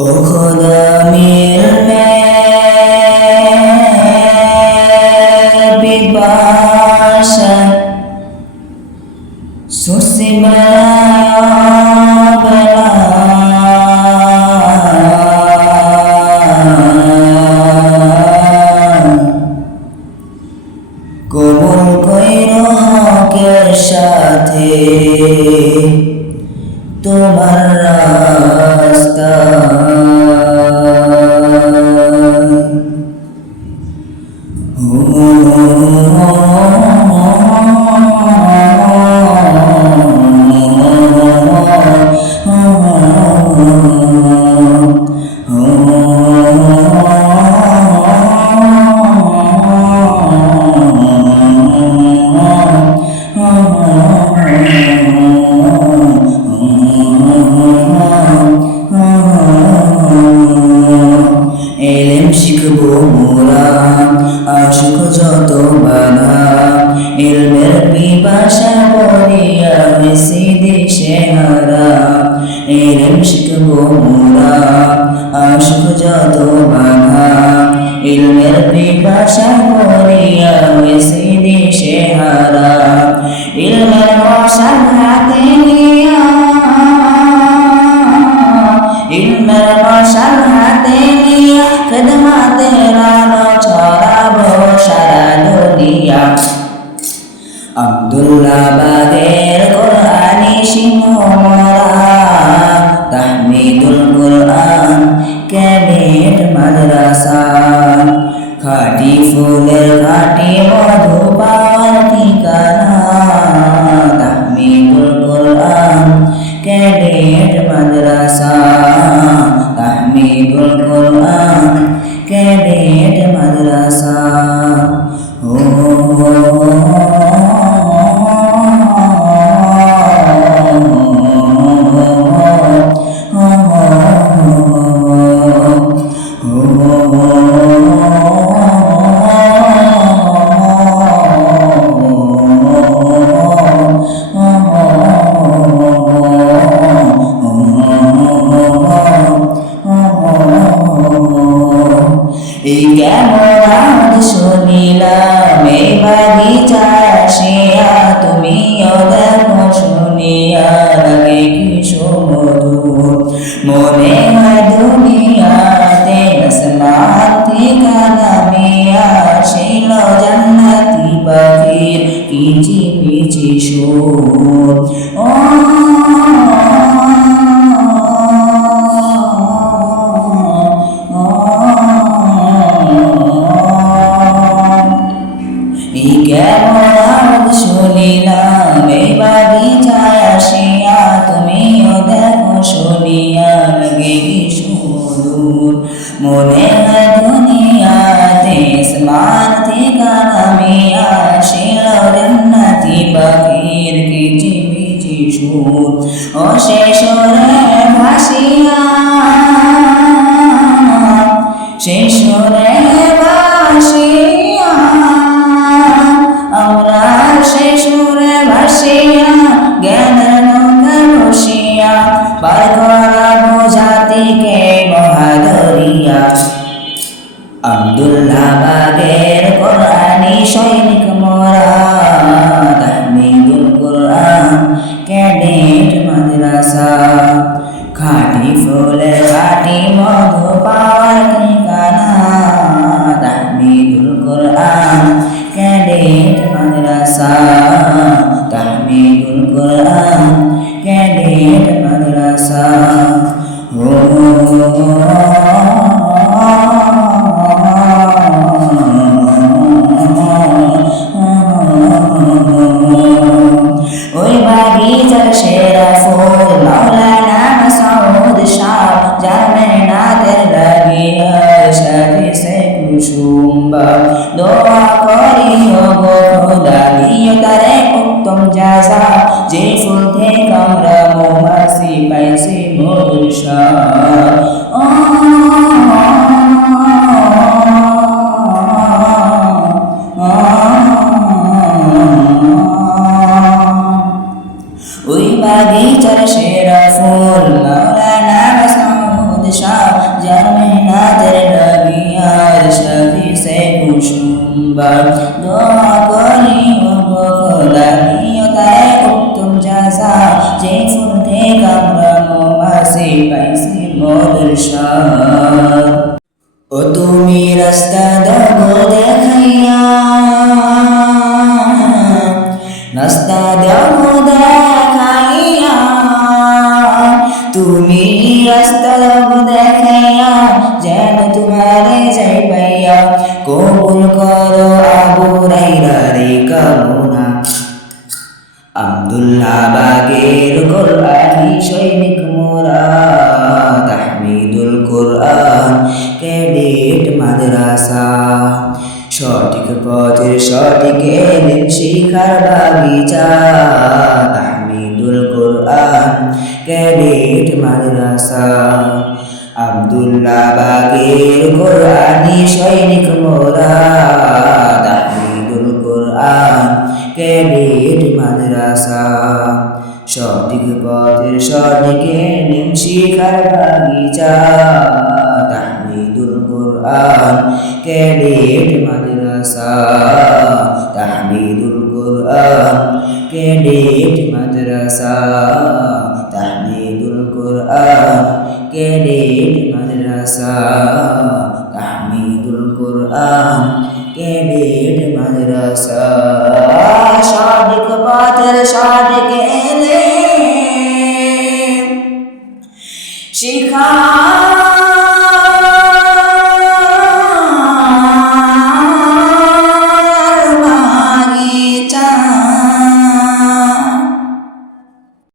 ও খোদা মিলনে পিপাসা সুসি বেলা কবুল কইর হকের সাথে তোমার রাস্তা এলেম শিখবো মোরা আশুক যত বাধা ইলমের পিপাসা করিয়া হইছি দিশে হারা এলেম শিখবো মোরা আশুক যত বাধা ইলমের পিপাসা করিয়া হইছি দিশে হারা ইলমের মশাল হাতে নিয়া ইলমের মশাল হাতে নিয়া খিদমতের আলো ছড়াবো সারা দুনিয়া আব্দুল্লাহ বাগের কোরআনি সিংহ মোরা তাহমিদুল কোরআন ক্যাডেট মাদ্রাসা খাঁটি ফুলের খাঁটি মধু পাওয়ার ঠিকানা তাহমিদুল কোরআন ক্যাডেট মাদ্রাসা তাহমিদুল কোরআন ক্যাডেট মাদ্রাসা এই কেমন শুনিলাম এই বাগিচায় আসিয়া তুমিও দেখো শুনিয়া লাগে কি সুমধুর মনে হয় দুনিয়াতে আসমান থেকে নামিয়া আসিল জান্নাতি পাখির কিচি পিচি সুর কেমন শুনিলাম এই বাগিচায় আসিয়া তুমিও দেখো শুনিয়া লাগে কি সুদূর মনে হয় দুনিয়াতে আসমান থেকে নামিয়া আসিল জান্নাতি পাখির কিচি পিচি সুর ও সে সুরে ভাসিয়া সে সুরে ভাসিয়া আমরা সে সুরে ভাসিয়া জ্ঞানের নৌকা বসিয়া পার করাবো জাতিকে মহাদরিয়া আব্দুল্লাহ বাগের কোরআনি সৈনিক মোরা তাহমিদুল কোরআন ক্যাডেট মাদ্রাসা খাঁটি ফুলের খাঁটি মধু পাওয়ার ঠিকানা তাহমিদুল কোরআন ক্যাডেট মাদ্রাসা তাহমিদুল কোরআন ক্যাডেট মাদ্রাসা ওই বাগিচার সেরা ফুল মাওলানা মাসউদ শাহ জান্নাতের লাগিয়া সাথে সে কুসুম্বা দোয়া করি গো খোদা দিও তারে উত্তম জাযা যে ফুল থেকে আমরা মৌমাছি পাইছি মধুর স্বাদ ওই বাগিচার সেরা ফুল মাওলানা মাসউদ শাহ বার দোয়া করি ওগো খোদা দিও তারে উত্তম জাযা যে ফুল থেকে আমরা মৌমাছি পাইছি মধুর স্বাদ ও তুমি রাস্তা দাও দেখাইয়া রাস্তা দাও দেখাইয়া তুমি রাস্তা দাও দেখাইয়া যেন তোমারে যাই পাইয়া কবুল করো আবু রাইরারে কামনা আব্দুল্লাহ বাগের কোরআনি সৈনিক মোরা তাহমিদুল কোরআন ক্যাডেট মাদ্রাসা সঠিক পথের সঠিক এলেম শিখার বাগিচা তাহমিদুল কোরআন ক্যাডেট মাদ্রাসা আব্দুল্লাহ বাগের কোরআনি সৈনিক মোরা তাহমিদুল কোরআন ক্যাডেট মাদ্রাসা সঠিক পথের সঠিক এলেম শিখার বাগিচা তাহমিদুল কোরআন ক্যাডেট মাদ্রাসা তাহমিদুল কোরআন ক্যাডেট মাদ্রাসা তাহমিদুল কোরআন ক্যাডেট মাদ্রাসা তাহমিদুল কোরআন ক্যাডেট মাদ্রাসা সঠিক পথের সঠিক এলেম শিখা